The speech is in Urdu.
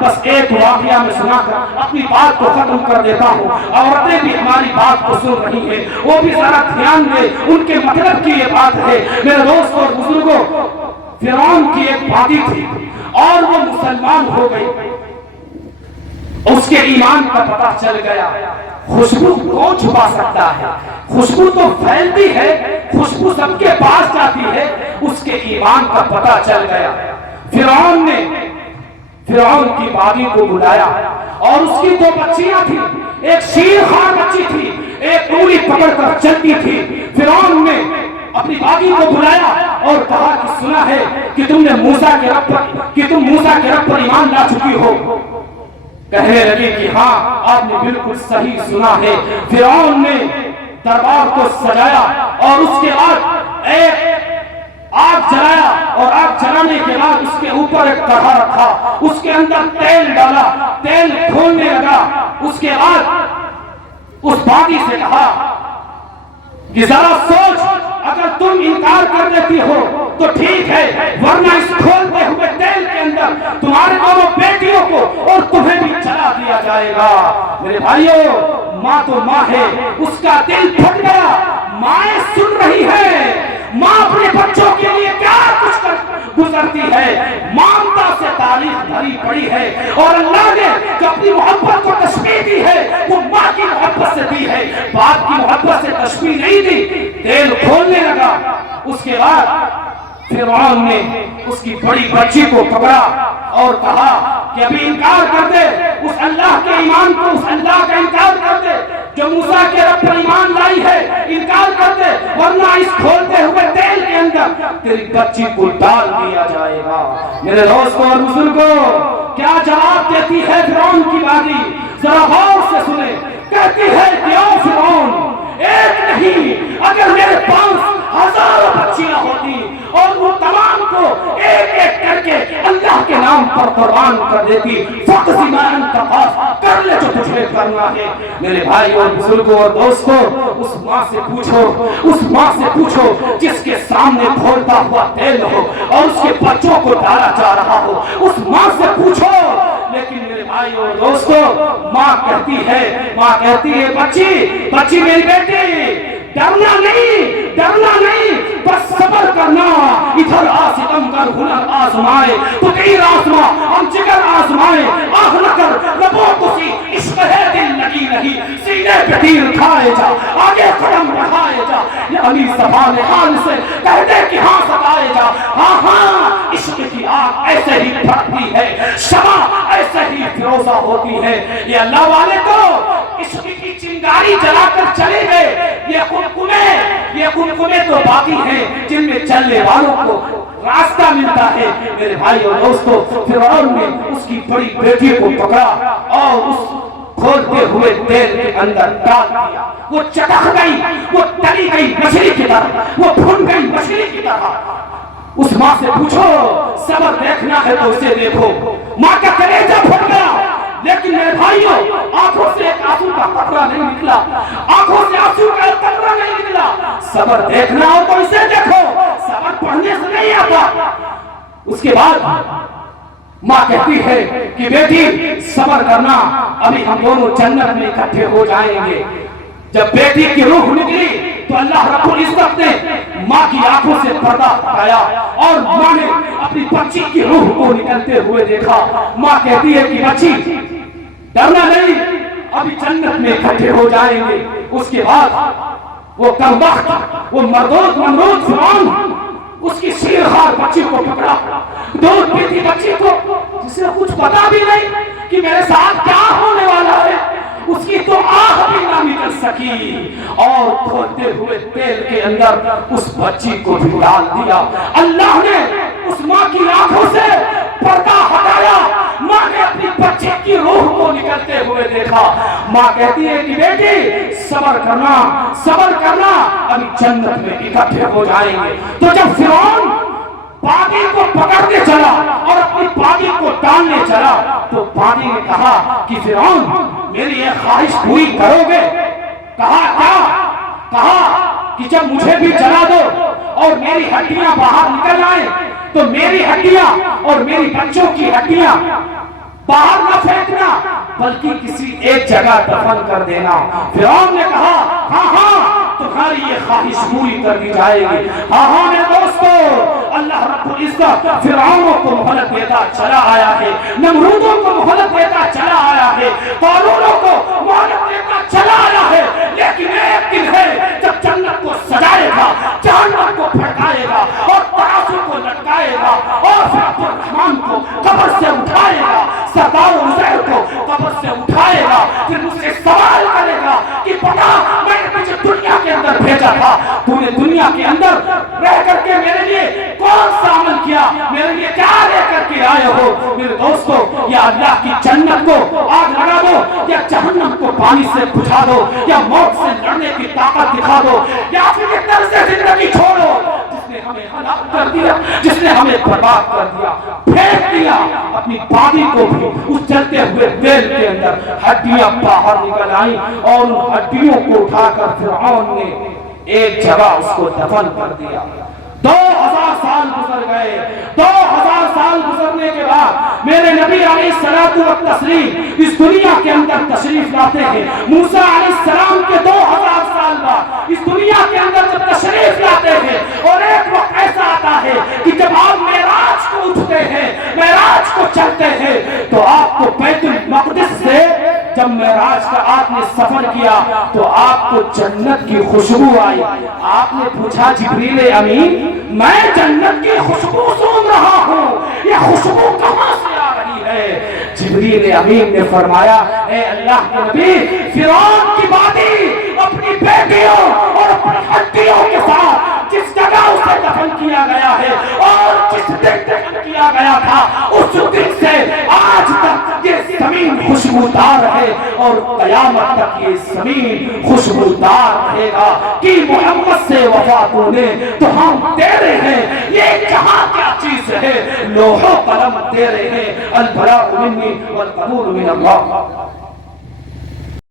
بس ایک واقعہ میں سنا کر اپنی بات کو ختم کر دیتا ہوں. عورتیں بھی ہماری بات کو سن رہی ہیں, وہ بھی ذرا دھیان دے, ان کے مطلب کی یہ بات ہے. میرے دوستوں اور بزرگوں, فرعون کی ایک بھابی تھی اور وہ مسلمان ہو گئی. اس کے ایمان کا پتہ چل گیا. خوشبو کون چھپا سکتا ہے؟ خوشبو تو پھیلتی ہے, خوشبو سب کے پاس جاتی ہے. اس کے ایمان کا پتہ چل گیا. فرعون نے فرعون کی بھابی کو بلایا اور اس کی 2 بچیاں تھیں. ایک شیر خوار بچی تھی, ایک انگلی پکڑ کر چلتی تھی. فرعون نے اپنی بھابی کو بلایا اور کہا کہ سنا ہے کہ تم موسیٰ کے رب پر ایمان لا چکی ہو. کہنے لگی کہ ہاں, آپ نے بالکل صحیح سنا ہے. فرعون نے دربار کو سجایا اور اس کے بعد ایک آگ جلایا اور آگ جلانے کے بعد اس کے اوپر ایک کڑھا رکھا, اس کے اندر تیل ڈالا, تیل کھولنے لگا. اس کے بعد اس بھابی سے کہا کہ ذرا سوچ, اگر تم انکار کر دیتی ہو تو ٹھیک ہے, ورنہ اس کھولتے ہوئے تیل کے اندر تمہارے دونوں بیٹیوں کو اور تمہیں بھی جلا دیا جائے گا. میرے بھائیوں, ماں تو ماں ہے, اس کا دل پھٹ گیا. مائیں سن رہی ہے, ماں اپنے بچوں کے لیے کیا کچھ گزرتی ہے, مامتا سے تاریخ بھری پڑی ہے. اور اللہ نے جو اپنی محبت کو تشبیہ دی ہے وہ ماں کی محبت سے دی ہے, باپ کی محبت سے تشبیہ نہیں دی. تیل کھولنے لگا. اس کے بعد فرعون نے اس کی بڑی بچی کو پکڑا اور کہا کہ ابھی انکار کر دے, اس اللہ کے ایمان کو, اس اللہ کا انکار کر دے جو موسیٰ کے رب پر ایمان لائی ہے, انکار کر دے, ورنہ اس کھولتے ہوئے تیل کے اندر تیری بچی کو ڈال دیا جائے گا. میرے دوستوں اور بزرگوں, کیا جواب دیتی ہے فرعون کی بھابی؟ ذرا غور سے سنیں. کہتی ہے کہ او فرعون, ایک نہیں, اگر میرے پاس ہزاروں بچیاں ہوتی اور وہ تمام کو ایک ایک کر کے اللہ کے نام پر قربان کر دیتی. فقضِ ما انت قاض, کر لے جو تجھے کرنا ہے. میرے بھائی اور بزرگوں اور دوستوں, اس ماں سے پوچھو, اس ماں سے پوچھو جس کے سامنے کھولتا ہوا تیل ہو اور اس کے بچوں کو ڈالا جا رہا ہو, اس ماں سے پوچھو. لیکن میرے بھائی اور دوستوں, ماں کہتی ہے بچی میری بیٹی, ڈرنا نہیں, بس صبر کرنا. ادھر ستم کر ہنر آزمائے, تو تیر آزما ہم جگر آزمائے. آہ نہ کر لبوں کو سی, عشق ہے دل لگی نہیں, سینے پہ تیر کھائے جا, آگے قدم بڑھائے جا. یہ علی زبان حال سے کہہ دے کہ ہاں ستائے جا. ہاں, عشق کی آگ ایسے ہی بھڑکتی ہے, شمع ایسے ہی فروزہ ہوتی ہے. یہ اللہ والے تو عشق کی چنگاری جلا کر چلے گئے. یہ کنکمے تو باقی ہیں جن میں چلنے والوں کو راستہ ملتا ہے. میرے بھائی اور دوستوں, فرعون نے اس کی بڑی بیٹی کو پکڑا اور اس کھولتے ہوئے تیل کے اندر ڈال دیا. وہ چٹک گئی, وہ تلی گئی مچھلی کی طرح, وہ بھن گئی مچھلی کی طرح. اس ماں سے پوچھو, صبر دیکھنا ہے تو اسے دیکھو. ماں کا کلیجہ پھٹ گیا, لیکن میرے بھائیوں, آنکھوں سے ایک آنسو کا قطرہ نہیں نکلا, آنکھوں سے آنسو کا ایک قطرہ نہیں نکلا. صبر دیکھنا ہو تو اسے دیکھو, صبر پڑھنے سے نہیں آتا. اس کے بعد ماں کہتی ہے کہ بیٹی صبر کرنا, ابھی ہم دونوں جنت میں اکٹھے ہو جائیں گے. جب بیٹی کی روح نکلی تو اللہ رب العزت نے ماں کی آنکھوں سے پردہ ہٹایا اور ماں نے اپنی بچی کی روح کو نکلتے ہوئے دیکھا. ماں کہتی ہے کہ بچی ڈرنا نہیں, ابھی جنت میں اکٹھے ہو جائیں گے. اس کے بعد وہ کمبخت, وہ مردود فرعون اس کی شیرخوار بچی کو پکڑا, دودھ پیتی بچی کو, جسے کچھ پتا بھی نہیں کہ میرے ساتھ کیا ہونے والا ہے. اس کی تو آہ بھی نہ نکل سکی اور کھولتے ہوئے تیل کے اندر اس بچی کو بھی ڈال دیا. اللہ نے اس ماں کی آنکھوں سے پردہ ہٹایا. ماں نے اپنی بچی کی روح کو نکلتے ہوئے دیکھا. ماں کہتی ہے کہ بیٹی صبر کرنا, ابھی جنت میں اکٹھے ہو جائیں گے. تو جب فرعون بادی کو پکڑنے چلا اور اپنی بادی کو ڈالنے چلا تو بادی نے کہا کہ فرعون میری یہ خواہش پوری کرو گے؟ کہا کہ جب مجھے بھی جلا دو اور میری ہڈیاں باہر نکل آئیں تو میری ہڈیاں اور میری بچوں کی ہڈیاں باہر نہ پھینکنا بلکہ کسی ایک جگہ دفن کر دینا۔ فرعون نے کہا ہاں ہاں تمہاری یہ خواہش پوری کر دی جائے گی۔ ہاں میرے دوستو، اللہ رب العزت فرعونوں کو مہلت دیتا چلا آیا ہے، نمرودوں کو مہلت دیتا چلا آیا ہے، قارونوں کو مہلت دیتا چلا آیا ہے، لیکن ایک دن ہے جب جنت کو سجائے گا، جہنم کو پھڑکائے گا اور ترازو کو لٹکائے گا اور پھر عبدالرحمن کو قبر سے اٹھائے گا، سردار عزیر کو قبر سے اٹھائے گا، پھر مجھ سے سوال کرے گا کہ بتا میں نے تجھے دنیا کے اندر بھیجا تھا، تو نے دنیا کے اندر رہ کر کے میرے لیے کون سا عمل کیا، میرے لیے کیا لے کر کے آئے ہو؟ میرے دوستو، یا اللہ کی جنت کو آگ لگا دو، یا جہنم کو پانی سے بجھا دو، یا موت سے لڑنے کی طاقت دکھا دو، یا پھر ایک طرح سے زندگی چھوڑو جس نے ہمیں ہلاک کر دیا، جس نے ہمیں برباد کر دیا، پھینک دیا اپنی بادی کو بھی اس جلتے ہوئے تیل کے اندر، ہڈیاں باہر نکل آئیں اور ان ہڈیوں کو اٹھا کر فرعون نے ایک جگہ اس کو دفن کر دیا۔ 2000 سال گزر گئے، 2000 سال گزرنے کے بعد میرے نبی علیہ الصلوۃ والتسلیم اس دنیا کے اندر تشریف لاتے ہیں۔ موسیٰ علیہ السلام کے 2000 سال بعد اس دنیا کے اندر جب تشریف لاتے ہیں اور ایک وقت ایسا آتا ہے کہ جب آپ معراج کو اٹھتے ہیں، معراج کو چلتے ہیں، تو آپ کو بیت المقدس سے جب معراج کا آپ نے سفر کیا تو آپ کو جنت کی خوشبو آئی۔ آپ نے پوچھا جبریل امین میں جنت کی خوشبو سونگ رہا ہوں، یہ خوشبو کہاں سے آ رہی ہے؟ جبریل امین نے فرمایا اے اللہ کے نبی، فرعون کی وادی اپنی بیٹیوں اور اپنی ہڈیوں کے ساتھ جس جگہ اسے دفن کیا گیا ہے اور جس دن دفن کیا گیا تھا اس دن سے آج تک یہ زمین خوشبودار ہے اور قیامت تک یہ زمین خوشبودار رہے گا کہ محمد سے وفا تو نے تو ہم تیرے ہیں، یہ جہاں کیا چیز ہے، لوح و قلم تیرے ہیں، البلاء منی والقبول من اللہ۔